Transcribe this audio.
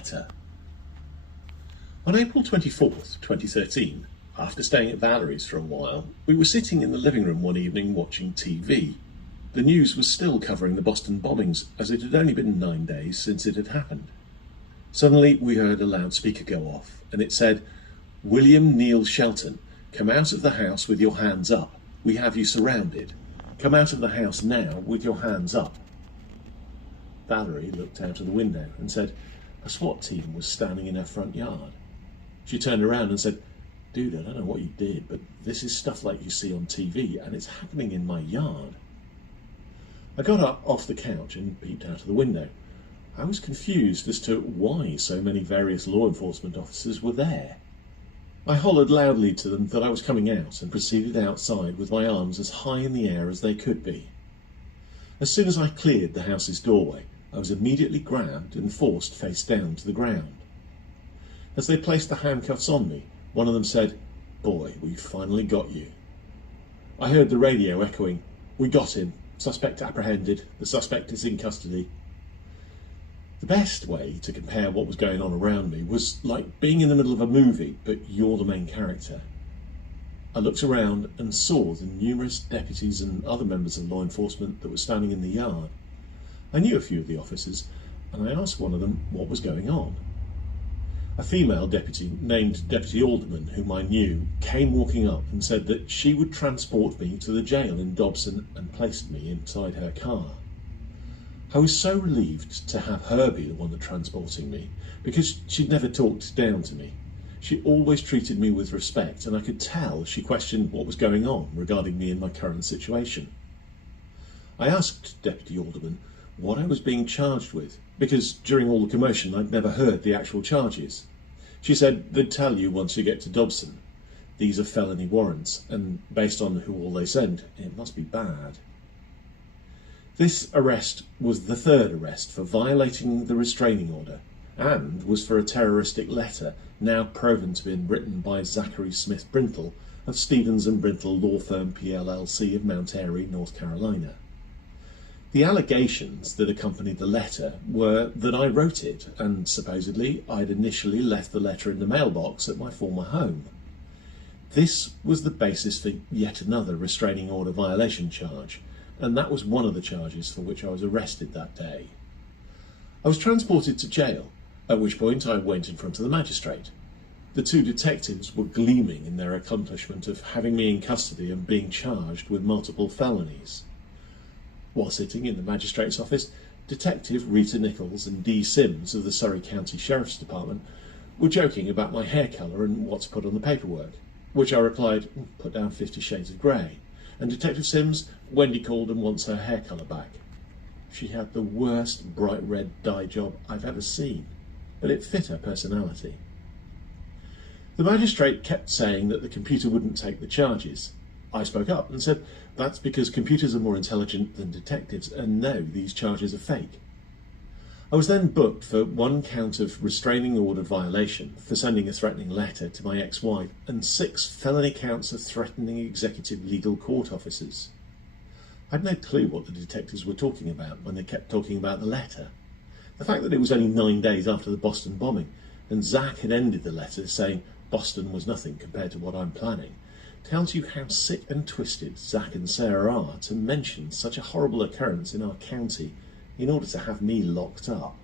letter. On April 24th, 2013, after staying at Valerie's for a while, we were sitting in the living room one evening watching TV. The news was still covering the Boston bombings, as it had only been 9 days since it had happened. Suddenly we heard a loudspeaker go off, and it said, "William Neil Shelton, come out of the house with your hands up. We have you surrounded. Come out of the house now with your hands up." Valerie looked out of the window and said a SWAT team was standing in her front yard. She turned around and said, "Dude, I don't know what you did, but this is stuff like you see on TV, and it's happening in my yard." I got up off the couch and peeped out of the window. I was confused as to why so many various law enforcement officers were there. I hollered loudly to them that I was coming out and proceeded outside with my arms as high in the air as they could be. As soon as I cleared the house's doorway, I was immediately grabbed and forced face down to the ground. As they placed the handcuffs on me, one of them said, "Boy, we've finally got you." I heard the radio echoing, "We got him. Suspect apprehended. The suspect is in custody." The best way to compare what was going on around me was like being in the middle of a movie, but you're the main character. I looked around and saw the numerous deputies and other members of law enforcement that were standing in the yard. I knew a few of the officers, and I asked one of them what was going on. A female deputy named Deputy Alderman, whom I knew, came walking up and said that she would transport me to the jail in Dobson and placed me inside her car. I was so relieved to have her be the one transporting me, because she'd never talked down to me. She always treated me with respect, and I could tell she questioned what was going on regarding me and my current situation. I asked Deputy Alderman what I was being charged with, because during all the commotion I'd never heard the actual charges. She said they'd tell you once you get to Dobson. These are felony warrants, and based on who all they send, it must be bad. This arrest was the third arrest for violating the restraining order, and was for a terroristic letter now proven to have been written by Zachary Smith Brintle of Stevens and Brintle Law Firm PLLC of Mount Airy, North Carolina. The allegations that accompanied the letter were that I wrote it, and supposedly I'd initially left the letter in the mailbox at my former home. This was the basis for yet another restraining order violation charge, and that was one of the charges for which I was arrested that day. I was transported to jail, at which point I went in front of the magistrate. The two detectives were gleaming in their accomplishment of having me in custody and being charged with multiple felonies. While sitting in the magistrate's office, Detective Rita Nichols and Dee Sims of the Surrey County Sheriff's Department were joking about my hair colour and what to put on the paperwork, which I replied, "Put down 50 Shades of Grey." And Detective Sims, "Wendy called and wants her hair colour back." She had the worst bright red dye job I've ever seen, but it fit her personality. The magistrate kept saying that the computer wouldn't take the charges. I spoke up and said that's because computers are more intelligent than detectives and know these charges are fake. I was then booked for 1 count of restraining order violation for sending a threatening letter to my ex-wife and 6 felony counts of threatening executive legal court officers. I had no clue what the detectives were talking about when they kept talking about the letter. The fact that it was only 9 days after the Boston bombing, and Zach had ended the letter saying Boston was nothing compared to what I'm planning, tells you how sick and twisted Zach and Sarah are to mention such a horrible occurrence in our county in order to have me locked up.